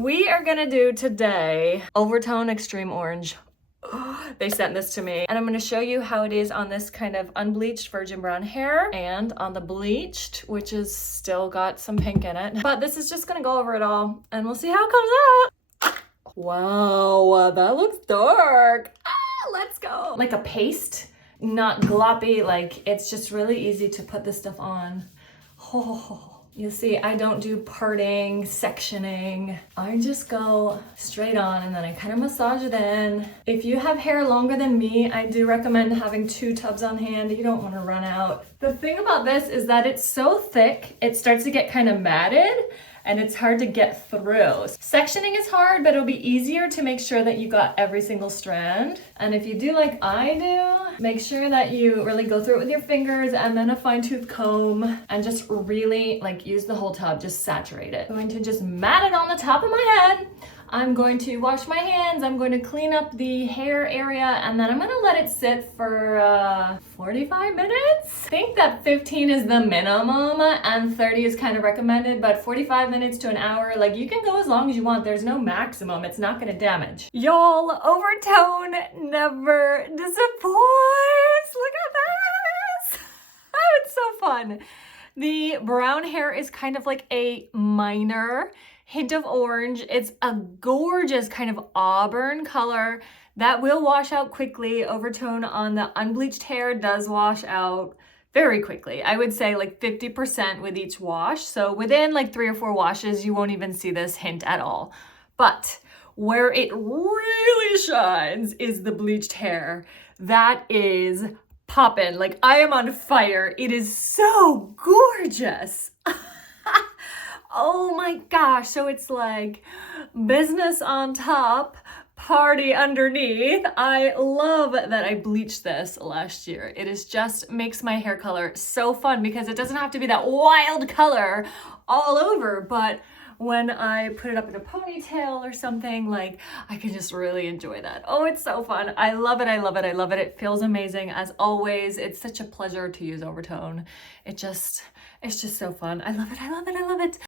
we are gonna do today oVertone Extreme Orange. They sent this to me and I'm going to show you how it is on this kind of unbleached virgin brown hair and on the bleached, which is still got some pink in it. But this is just going to go over it all and we'll see how it comes out. Wow, that looks dark. Let's go. Like a paste, not gloppy, like it's just really easy to put this stuff on. Oh. You see, I don't do parting, sectioning. I just go straight on and then I kind of massage it in. If you have hair longer than me, I do recommend having 2 tubs on hand. You don't want to run out. The thing about this is that it's so thick, it starts to get kind of matted and it's hard to get through. Sectioning is hard, but it'll be easier to make sure that you got every single strand. And if you do like I do, make sure that you really go through it with your fingers and then a fine-tooth comb and just really like use the whole tub, just saturate it. I'm going to just mat it on the top of my head. I'm going to wash my hands, I'm going to clean up the hair area, and then I'm gonna let it sit for 45 minutes. I think that 15 is the minimum and 30 is kind of recommended, but 45 minutes to an hour, like you can go as long as you want. There's no maximum, it's not gonna damage. Y'all, oVertone never disappoints. Look at this. Oh, it's so fun. The brown hair is kind of like a minor hint of orange. It's a gorgeous kind of auburn color that will wash out quickly. oVertone on the unbleached hair does wash out very quickly. I would say like 50% with each wash. So within like 3 or 4 washes, you won't even see this hint at all. But where it really shines is the bleached hair. That is poppin'. Like I am on fire. It is so gorgeous. Oh my gosh, so it's like business on top, party underneath. I love that I bleached this last year. It is just makes my hair color so fun because it doesn't have to be that wild color all over, but when I put it up in a ponytail or something, like I can just really enjoy that. Oh, it's so fun. I love it, I love it, I love it. It feels amazing as always. It's such a pleasure to use oVertone. It's just so fun. I love it, I love it, I love it.